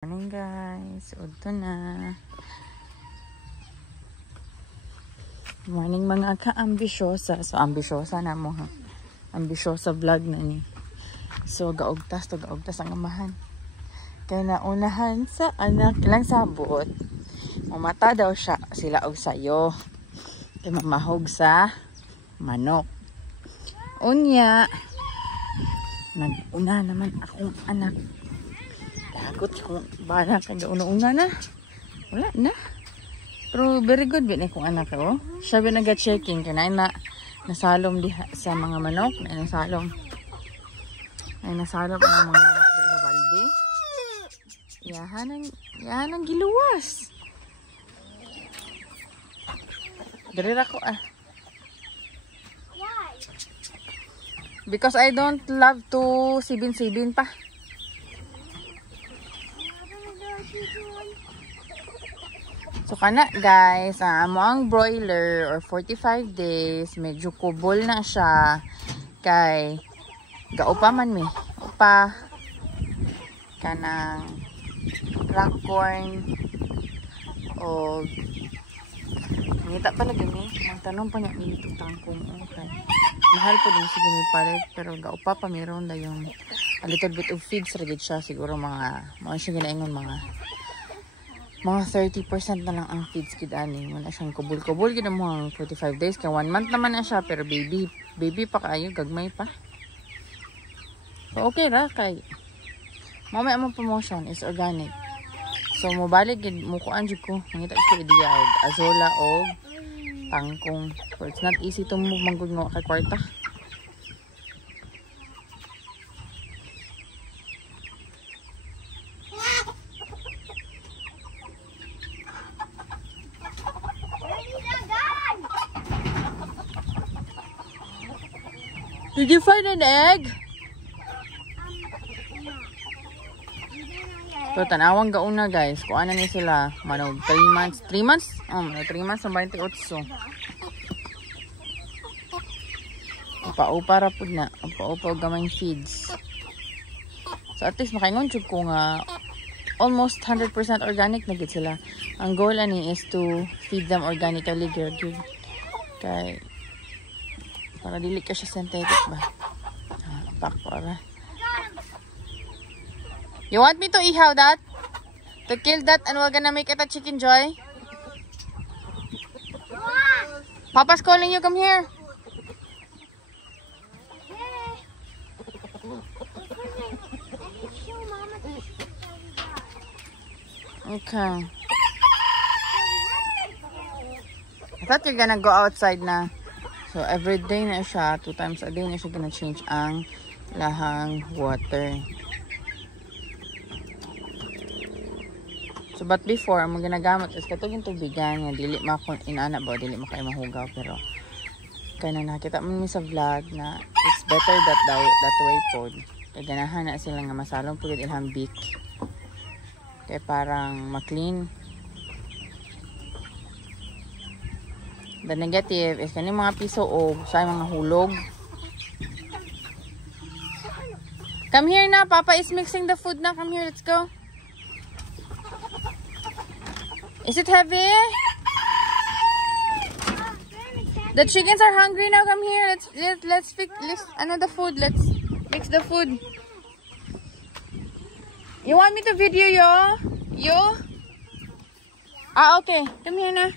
Morning guys, udto na. Morning mga ka-ambisyosa. So ambisyosa na mo ha. Ambisyosa vlog na ni. So gaugtas ang amahan. Kaya naunahan sa anak lang sabot. Mamata daw sila og sayo. Kaya mamahog sa manok. Unya. Nag-una naman akong anak. Lagot kung bala ka una na. Wala na. Pero very good bin kung anak ko. Siya bin naga-checking kaya na nasalom diha sa mga manok. Nasalom ang mga manok sa balde. Yahan ang giluwas. Dirira ko Because I don't love to sibin-sibin pa. So kana guys, amo ang broiler or 45 days, medyo kubol na siya kay gaupa man mi. Upa kanang black corn o ngita pala gani. Magtanong pa niya dito tangkong okay. Mahal po din sige may palit pero gaupa pa meron na yung a little bit of feeds ragid siya siguro mga siya ginaingon mga 30% na lang ang feeds kid ani. Wala siyang kubul-kubul gid mo ang 45 days kay 1 month naman na siya pero baby pa kayo gagmay pa. So okay ra kay mamay among promotion is organic. So mobalik gid mo kuan jud ko mangita ko idea og azola og tangkong. So it's not easy to move manggod nga kay kwarta. Did you find an egg? So, tanawang gauna guys. Kuha na ni sila. Manog 3 months. 3 months? Oh, 3 months na 28. Upa-upa rapod na. Upa-upa o gamay feeds. So, at least makaingon chug ko nga almost 100% organic na gid sila. Ang goal ani is to feed them organically. Kay para dili ka siya synthetic ba? Pak para. You want me to ihaw that? To kill that and we're gonna make it a chicken joy? Papa's calling you, come here. Okay. I thought you're gonna go outside na. So, every day na siya, 2 times a day na siya gonna change ang lahang water. So, but before, ang ginagamit is katong yung tubigan nga, dili makon inana ba, dili makay mahugaw, pero kaya na nakita mo sa vlog na it's better that way po. Kaya ganahan na sila nga masalong po yung ilhang beak. Kaya parang ma-clean. The negative is kaning mga piso o sa mga hulog. Come here na, Papa is mixing the food na. Come here, let's go. Is it heavy? The chickens are hungry now. Come here. Let's fix the food. Let's mix the food. You want me to video yo? Ah, okay. Come here na.